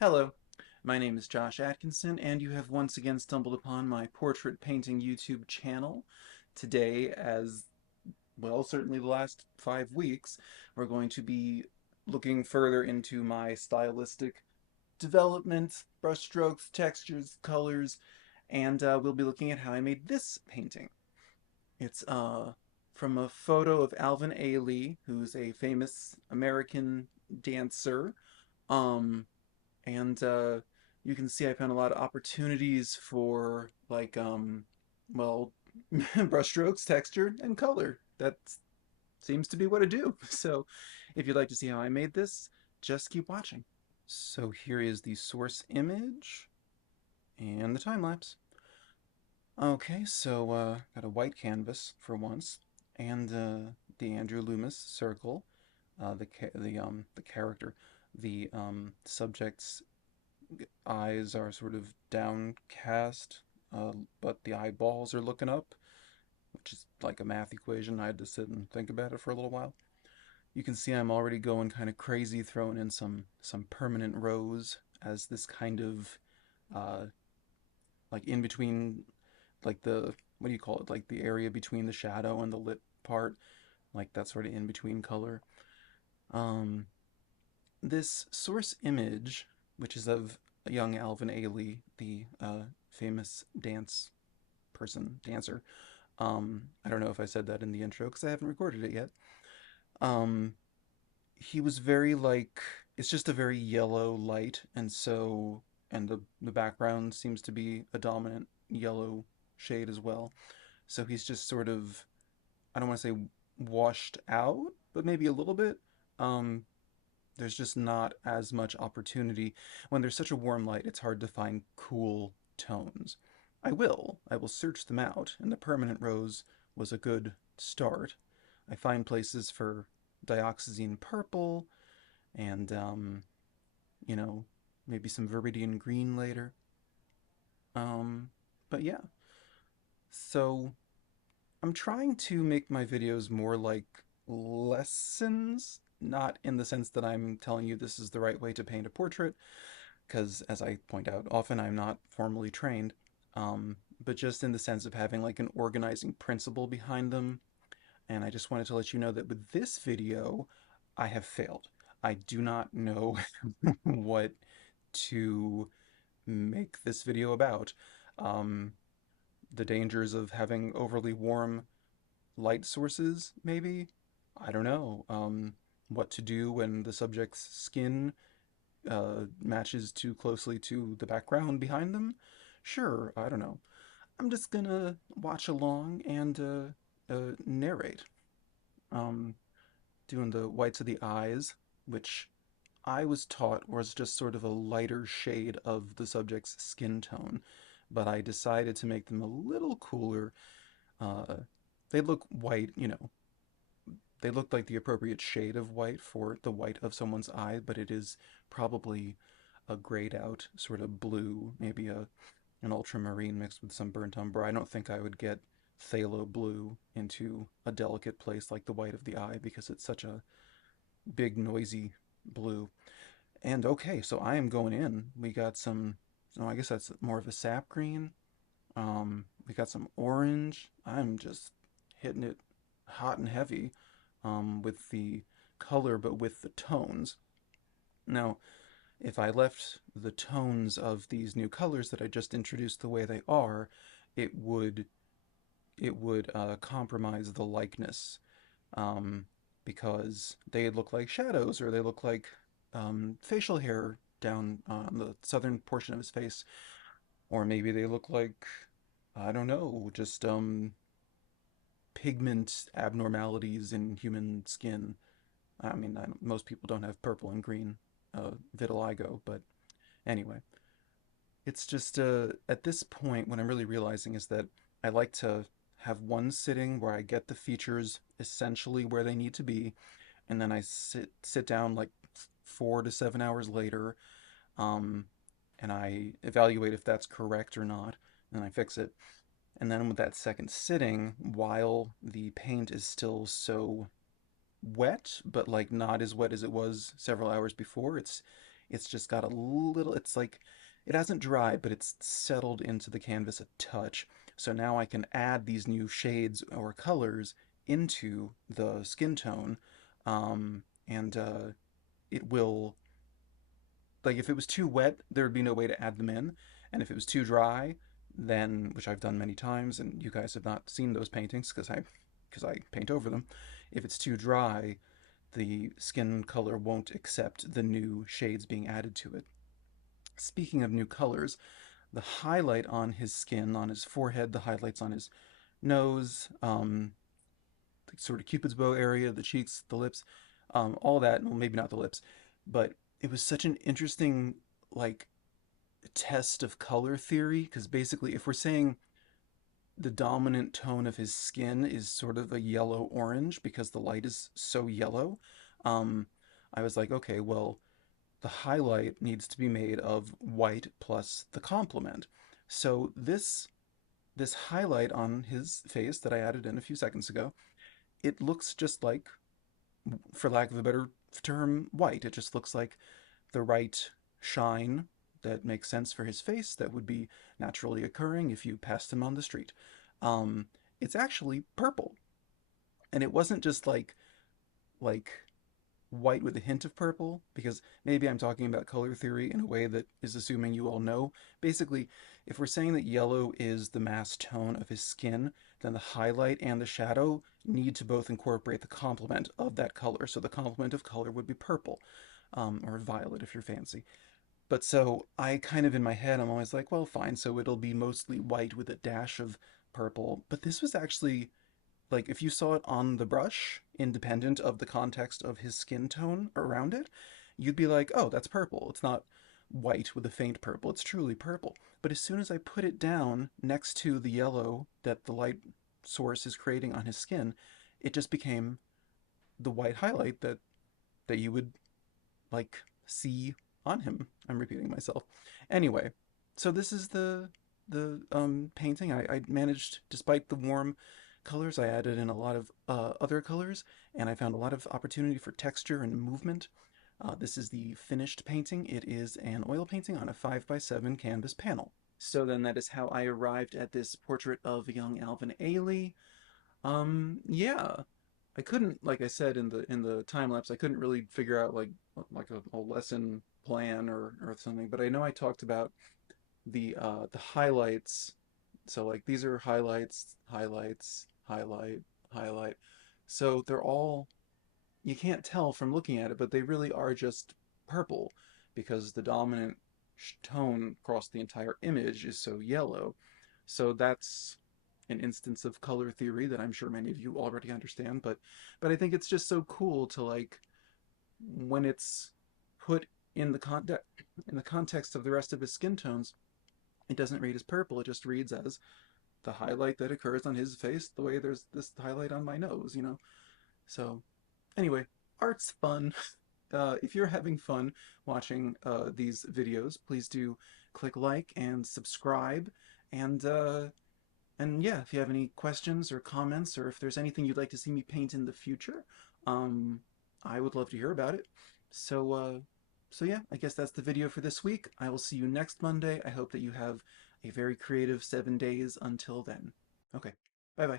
Hello, my name is Josh Atkinson, and you have once again stumbled upon my portrait painting YouTube channel. Today, as well, certainly the last 5 weeks, we're going to be looking further into my stylistic development, brushstrokes, textures, colors, and we'll be looking at how I made this painting. It's from a photo of Alvin Ailey, who's a famous American dancer. Um, and you can see I found a lot of opportunities for well, brushstrokes, texture, and color. That seems to be what I do. So, if you'd like to see how I made this, just keep watching. So here is the source image and the time lapse. Okay, so got a white canvas for once, and the Andrew Loomis circle, the character, the subject's eyes are sort of downcast, but the eyeballs are looking up, which is like a math equation. I had to sit and think about it for a little while. You can see I'm already going kind of crazy, throwing in some permanent rows as this kind of uh, like in between, like the what do you call it? Like the area between the shadow and the lit part, like that sort of in between color. Um, this source image, which is of young Alvin Ailey, the famous dancer. I don't know if I said that in the intro because I haven't recorded it yet. Um, he was very like it's just a very yellow light, and the background seems to be a dominant yellow shade as well. So he's just sort of I don't want to say washed out, but maybe a little bit. Um, there's just not as much opportunity. When there's such a warm light, it's hard to find cool tones. I will search them out, and the permanent rose was a good start. I find places for dioxazine purple and, you know, maybe some viridian green later. Um, but yeah, so I'm trying to make my videos more like lessons, not in the sense that I'm telling you this is the right way to paint a portrait, because as I point out, often I'm not formally trained, but just in the sense of having like an organizing principle behind them. And I just wanted to let you know that with this video, I have failed. I do not know what to make this video about. Um, the dangers of having overly warm light sources, maybe? I don't know. What to do when the subject's skin matches too closely to the background behind them? Sure, I don't know. I'm just gonna watch along and narrate. Um, doing the whites of the eyes, which I was taught was just sort of a lighter shade of the subject's skin tone, but I decided to make them a little cooler. Uh, they look white, they look like the appropriate shade of white for the white of someone's eye, but it is probably a grayed out sort of blue, maybe an ultramarine mixed with some burnt umber. I don't think I would get phthalo blue into a delicate place like the white of the eye because it's such a big noisy blue. And okay, so I am going in. We got some, oh, I guess that's more of a sap green. We got some orange. I'm just hitting it hot and heavy with the color, but with the tones. Now, if I left the tones of these new colors that I just introduced the way they are, it would compromise the likeness um, because they look like shadows or they look like facial hair down on the southern portion of his face, or maybe they look like I don't know, just pigment abnormalities in human skin. I mean, most people don't have purple and green vitiligo, but anyway, it's just at this point what I'm really realizing is that I like to have one sitting where I get the features essentially where they need to be, and then I sit down like 4 to 7 hours later, um, and I evaluate if that's correct or not, and I fix it. And then with that second sitting, while the paint is still so wet, but like not as wet as it was several hours before, It's just got a little, it's like, it hasn't dried, but it's settled into the canvas a touch. So now I can add these new shades or colors into the skin tone. And it will, like, if it was too wet, there would be no way to add them in. And if it was too dry, then, which I've done many times, and you guys have not seen those paintings because I paint over them. If it's too dry, the skin color won't accept the new shades being added to it. Speaking of new colors, the highlight on his skin, on his forehead, the highlights on his nose, the sort of Cupid's bow area, the cheeks, the lips, all that. Well, maybe not the lips, but it was such an interesting like test of color theory because basically, if we're saying the dominant tone of his skin is sort of a yellow orange because the light is so yellow, um, I was like, okay, well, the highlight needs to be made of white plus the complement. So this highlight on his face that I added in a few seconds ago, it looks just like, for lack of a better term, white. It just looks like the right shine that makes sense for his face that would be naturally occurring if you passed him on the street. Um, it's actually purple, and it wasn't just like white with a hint of purple, because maybe I'm talking about color theory in a way that is assuming you all know. Basically, if we're saying that yellow is the mass tone of his skin, then the highlight and the shadow need to both incorporate the complement of that color. So the complement of color would be purple, or violet if you're fancy. But so I kind of in my head, I'm always like, well, fine, so it'll be mostly white with a dash of purple. But this was actually like if you saw it on the brush, independent of the context of his skin tone around it, you'd be like, oh, that's purple. It's not white with a faint purple. It's truly purple. But as soon as I put it down next to the yellow that the light source is creating on his skin, it just became the white highlight that you would like see on him. I'm repeating myself. Anyway, so this is the painting. I managed, despite the warm colors, I added in a lot of other colors, and I found a lot of opportunity for texture and movement. This is the finished painting. It is an oil painting on a 5x7 canvas panel. So then that is how I arrived at this portrait of young Alvin Ailey. Yeah, I couldn't, like I said in the time lapse, I couldn't really figure out like a lesson plan or something. But I know I talked about the highlights. So like these are highlights, highlights, highlight, highlight. So they're all, you can't tell from looking at it, but they really are just purple because the dominant tone across the entire image is so yellow. So that's an instance of color theory that I'm sure many of you already understand, but I think it's just so cool to like when it's put in the context of the rest of his skin tones, it doesn't read as purple, it just reads as the highlight that occurs on his face the way there's this highlight on my nose, you know? So anyway, art's fun. If you're having fun watching these videos, please do click like and subscribe. And and yeah, if you have any questions or comments, or if there's anything you'd like to see me paint in the future, um, I would love to hear about it. So, so yeah, I guess that's the video for this week. I will see you next Monday. I hope that you have a very creative 7 days until then. Okay, bye bye.